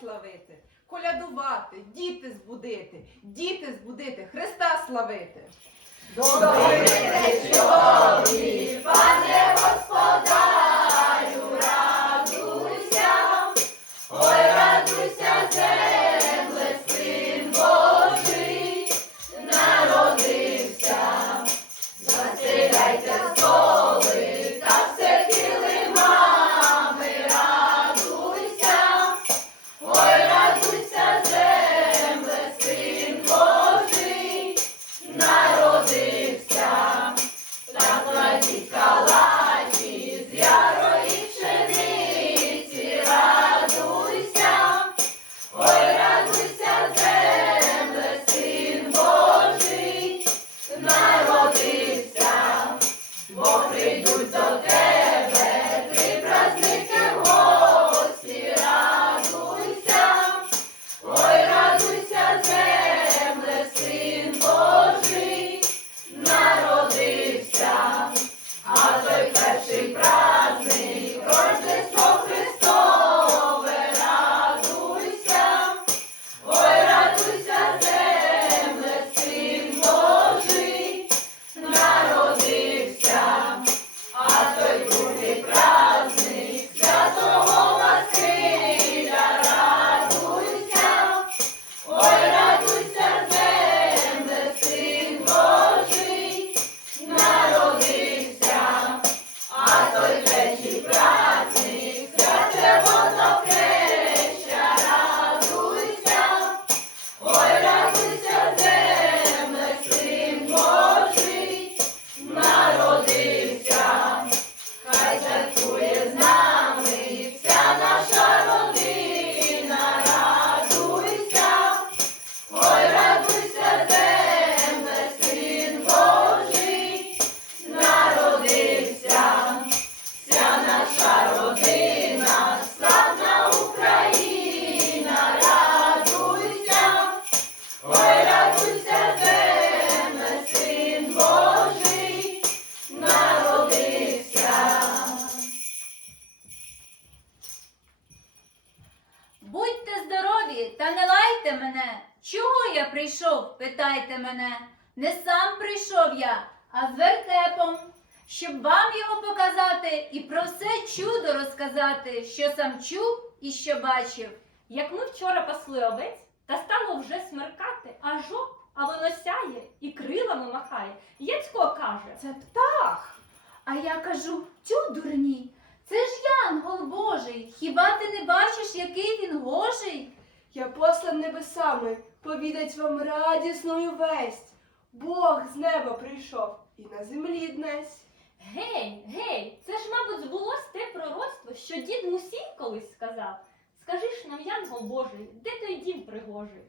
славити, колядувати, діти збудити, діти збудити, Христа славити. Добрий вечорові, пане господарю, прийшов я, а з вертепом, щоб вам його показати і про все чудо розказати, що сам чув і що бачив. Як ми вчора пасли овець, та стало вже смеркати, аж оп, а воно сяє і крилами махає. Яцько каже, Це птах. А я кажу, тю дурні, це ж Янгол Божий. Хіба ти не бачиш, який він гожий? Я послан небесами повідать вам радісну весть. Бог з неба прийшов і на землі днесь. гей, гей, це ж, мабуть, збулось те пророцтво, що дід Мусій колись сказав. Скажи ж нам, Янгол Божий, де той дім пригожий?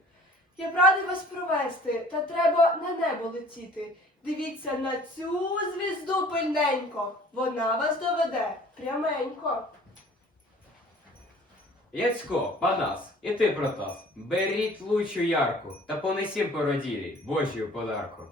Я б радий вас провести, та треба на небо летіти. Дивіться на цю звізду пильненько, вона вас доведе пряменько. Яцько, Панас, і ти, Протас, беріть лучу ярку та понесім породілі Божію подарку.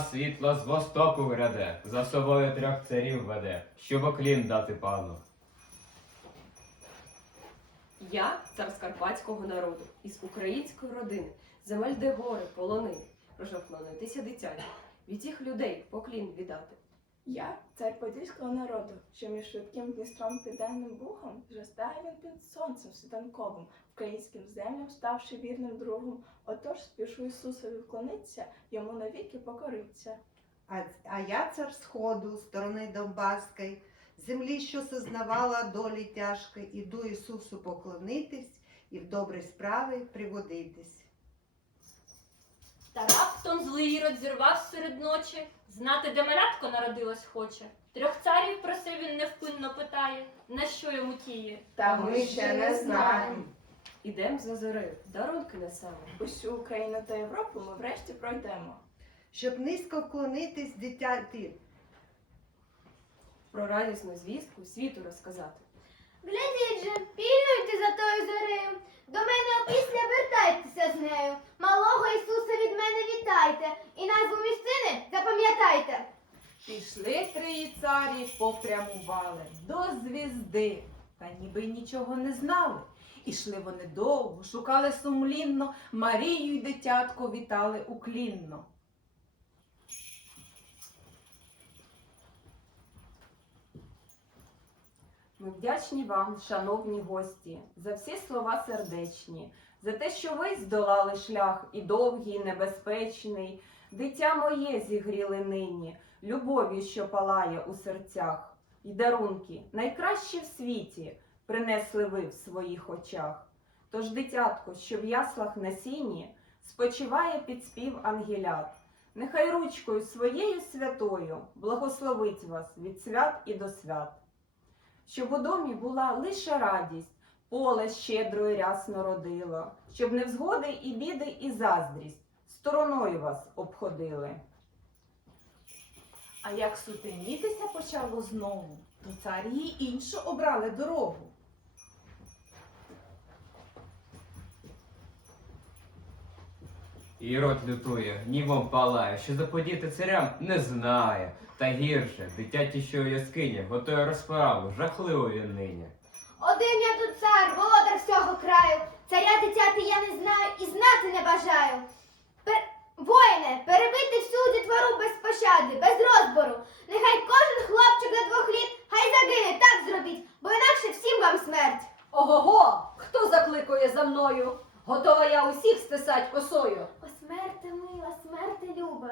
Звізда світло з востоку вряде, за собою трьох царів веде, щоб оклін дати пану. Я цар скарпатського народу, із української родини, земель, де гори, полонини. Прожив клонитися дитяті, від тих людей поклін віддати. Я цар подільського народу, що між швидким Дністром південним бухом зростає він під сонцем світанковим, українським землям ставши вірним другом. Отож спішу Ісусові вклониться, йому навіки покориться. А, а я цар сходу, сторони Донбаської, землі, що сознавала долі тяжкої, іду Ісусу поклонитись і в добрі справи пригодитись. Та раптом злий Ірод зірвав серед ночі, знати, де малятко народилось хоче. Трьох царів просив він невпинно питає, на що йому тіє. Та ми ще не знаємо. Ідем за зори, дарунки несемо. Усю Україну та Європу ми врешті пройдемо. Щоб низько вклонитись дитяти, Про радісну звістку світу розказати. Глядіть же, пільнуйте за тою зорею. До мене опісля вертайтеся з нею. Запам'ятайте. Пішли три царі, попрямували до звізди, та ніби нічого не знали. Ішли вони довго, шукали сумлінно, Марію й дитятко вітали уклінно. Ми вдячні вам, шановні гості, за всі слова сердечні, за те, що ви здолали шлях і довгий, і небезпечний. Дитя моє зігріли нині, любов'ю, що палає у серцях, І дарунки, найкращі в світі, принесли ви в своїх очах. Тож дитятко, що в яслах на сіні, спочиває під спів ангелят. Нехай ручкою своєю святою благословить вас від свят і до свят щоб у домі була лише радість, поле щедро і рясно родило, щоб невзгоди і біди, і заздрість стороною вас обходили. А як сутенітися почало знову, то цар їй іншу обрали дорогу. Ірод лютує, гнівом палає, що заподіти царям не знає. Та гірше, дитяті, що у яскині, готує розправу, жахливу він нині. Один я тут цар, володар всього краю. Царя дитяти я не знаю і знати не бажаю. Воїне, перебити всю дітвору без пощади, без розбору. Нехай кожен хлопчик до двох літ хай загине, так зробіть, бо інакше всім вам смерть. Ого-го! Хто закликує за мною? Готова я усіх стисать косою. О, смерти мила, смерти люба.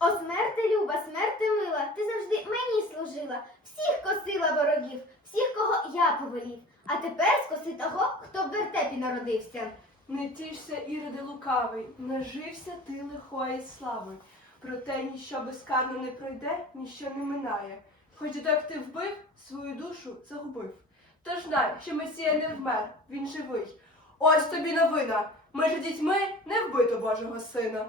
О, смерти люба, смерти мила, ти завжди мені служила, всіх косила ворогів, всіх, кого я повелів. А тепер скоси того, хто в вертепі народився. Не тішся, Іроде лукавий, нажився ти лихої слави. Проте ніщо безкарно не пройде, ніщо не минає. Хоч так ти вбив, свою душу загубив. Тож знай, що Месія не вмер, він живий. Ось тобі новина. Межі дітьми не вбито Божого сина.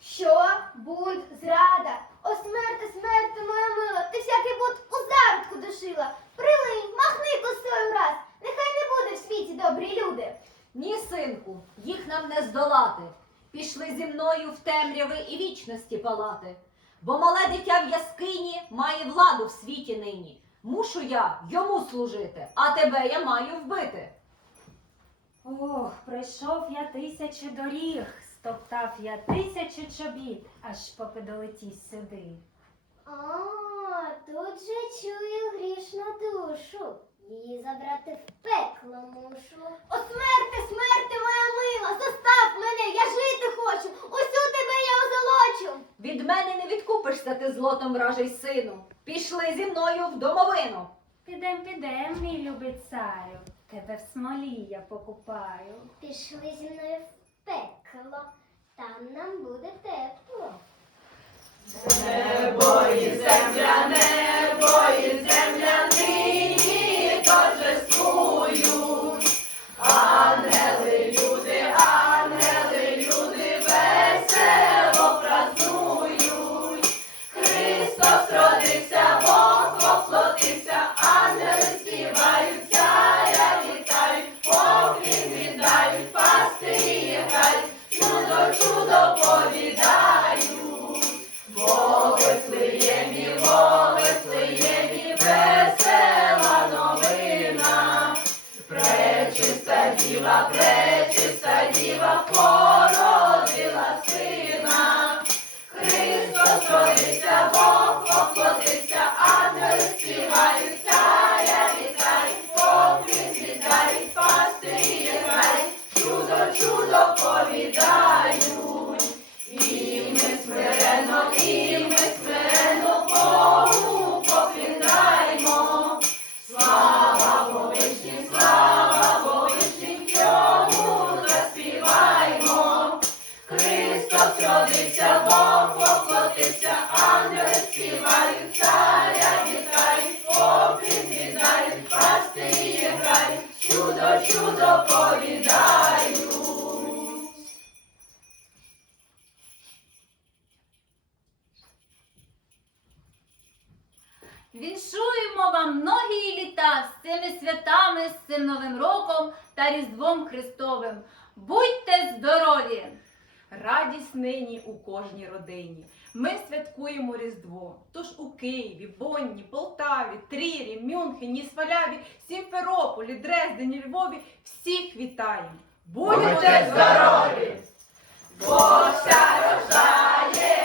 Що? Бунт, зрада. О, смерти, смерти, моя мила, ти всякий бунт у зародку душила. Прилинь, махни косою раз, нехай не буде в світі добрі люди. Ні, синку, їх нам не здолати. Пішли зі мною в темряви і вічності палати. Бо мале дитя в яскині має владу в світі нині. Мушу я йому служити, а тебе я маю вбити. Ох, пройшов я тисячі доріг, стоптав я тисячі чобіт, аж поки сюди. А, тут же чую грішну душу. Її забрати в пекло мушу. О, смерти, смерти, моя мила, зостав мене, я жити хочу, усю тебе я озолочу. Від мене не відкупишся ти злотом вражий сину. Пішли зі мною в домовину. Підем, підем, мій любий царю, тебе в смолі я покупаю. Пішли зі мною в пекло, там нам буде тепло. Небо і земля, небо і земля нині торжествують. Ангели, родився, Бог поплотився, ангели співають, царя вітають, поклін віддають, пастирі грають, чудо, чудо повідають. І ми смиренно, Богу поклінаємо. Слава Бовишнім, слава Бовишнім, йому заспіваємо. Христос родився, Бог чудо, чудо. Віншуємо вам многі літа з цими святами, з цим Новим роком та Різдвом Христовим. Будьте здорові! Радість нині у кожній родині. Ми святкуємо Різдво. Тож у Києві, Бонні, Полтаві, Трірі, Мюнхені, Сваляві, Сімферополі, Дрездені, Львові всіх вітаємо. Будьте здорові! Бог рождає,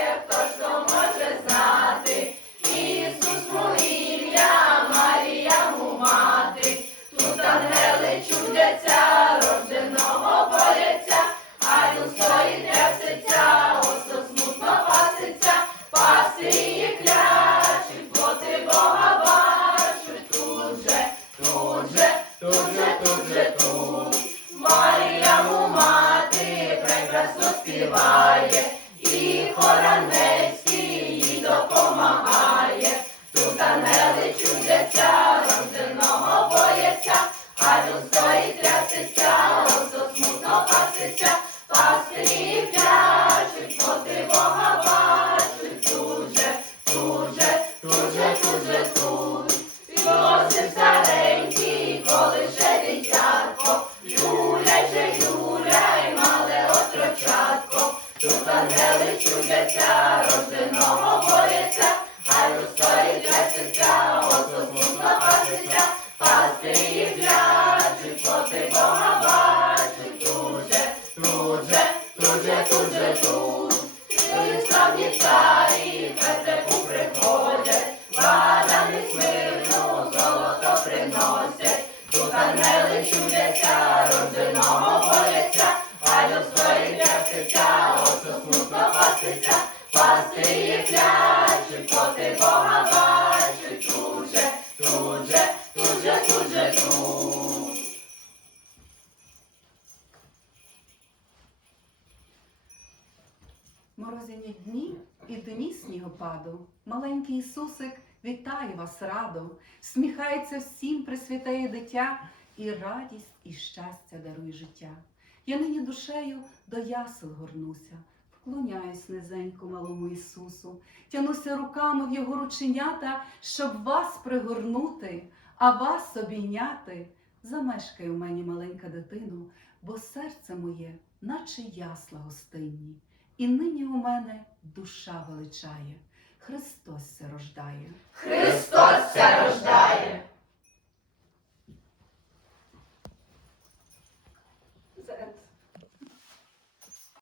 проти. Морозяні дні і дні снігопаду. Маленький Ісусик вітає вас радо, сміхається всім присвятає дитя, і радість, і щастя дарує життя. Я нині душею до ясел горнуся, вклоняюсь низенько малому Ісусу, тянуся руками в його рученята, щоб вас пригорнути, а вас обійняти. Замешкай у мені маленька дитину, бо серце моє, наче ясла гостинні. І нині у мене душа величає, Христос се рождає. Христос ся рождає.